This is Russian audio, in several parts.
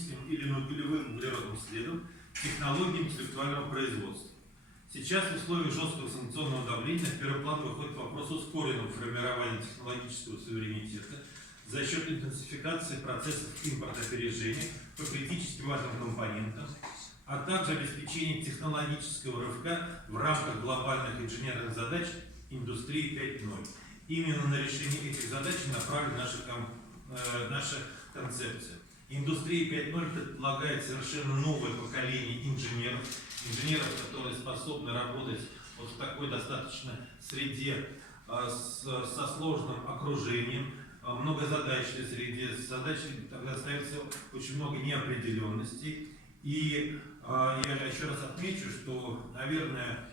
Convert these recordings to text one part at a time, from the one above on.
химическим или нулевым углеродным следом технологий интеллектуального производства. Сейчас в условиях жесткого санкционного давления на первый план выходит вопрос ускоренного формирования технологического суверенитета за счет интенсификации процессов импортоопережения по критически важным компонентам, а также обеспечения технологического рывка в рамках глобальных инженерных задач индустрии 5.0. Именно на решение этих задач направлена наша концепция. Индустрия 5.0 предполагает совершенно новое поколение инженеров, которые способны работать вот в такой достаточно среде со сложным окружением, многозадачной среде, с задачей тогда ставится очень много неопределенностей. И я еще раз отмечу, что, наверное,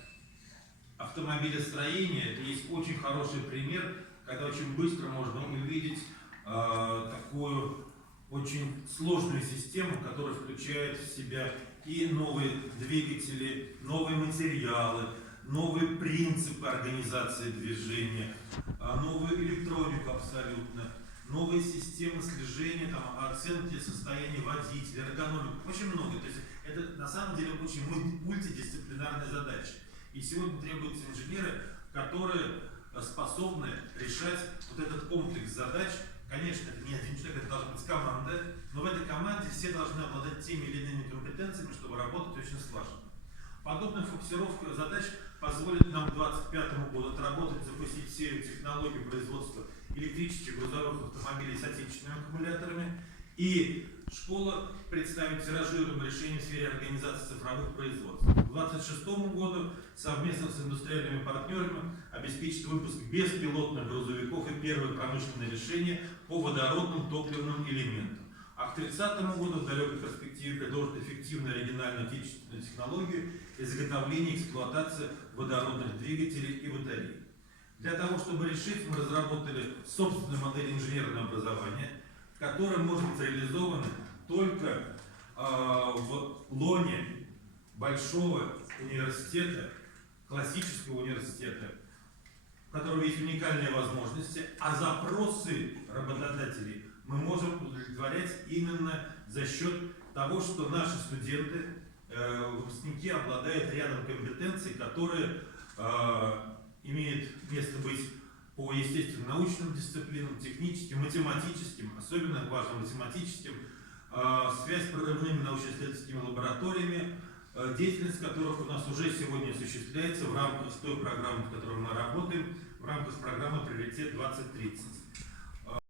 автомобилестроение — это есть очень хороший пример, когда очень быстро можно увидеть такую очень сложную систему, которая включает в себя и новые двигатели, новые материалы, новые принципы организации движения, новую электронику абсолютно, новые системы слежения, оценки состояния водителя, эргономику, очень много. То есть это на самом деле очень мультидисциплинарная задача. И сегодня требуются инженеры, которые способны решать вот этот комплекс задач. Конечно, это не один человек, это должна быть команда, но в этой команде все должны обладать теми или иными компетенциями, чтобы работать очень слаженно. Подобная фокусировка задач позволит нам к 2025 году отработать, запустить серию технологий производства электрических грузовых автомобилей с отечественными аккумуляторами, и школа представит тиражируемое решение в сфере организации цифровых производств. К 2026 году совместно с индустриальными партнерами обеспечит выпуск беспилотных грузовиков и первые промышленные решения по водородным топливным элементам. А к 30 году в далекой перспективе предложит эффективную оригинальную отечественную технологию изготовления и эксплуатации водородных двигателей и батарей. Для того, чтобы решить, мы разработали собственную модель инженерного образования, которая может быть реализована только в лоне большого университета, классического университета, у которого есть уникальные возможности, а запросы работодателей мы можем удовлетворять именно за счет того, что наши студенты, выпускники обладают рядом компетенций, которые имеют место быть по естественно-научным дисциплинам, техническим, математическим, особенно важным математическим, связь с прорывными научно-исследовательскими лабораториями, деятельность которых у нас уже сегодня осуществляется в рамках той программы, в которой мы работаем, в рамках программы «Приоритет 2030».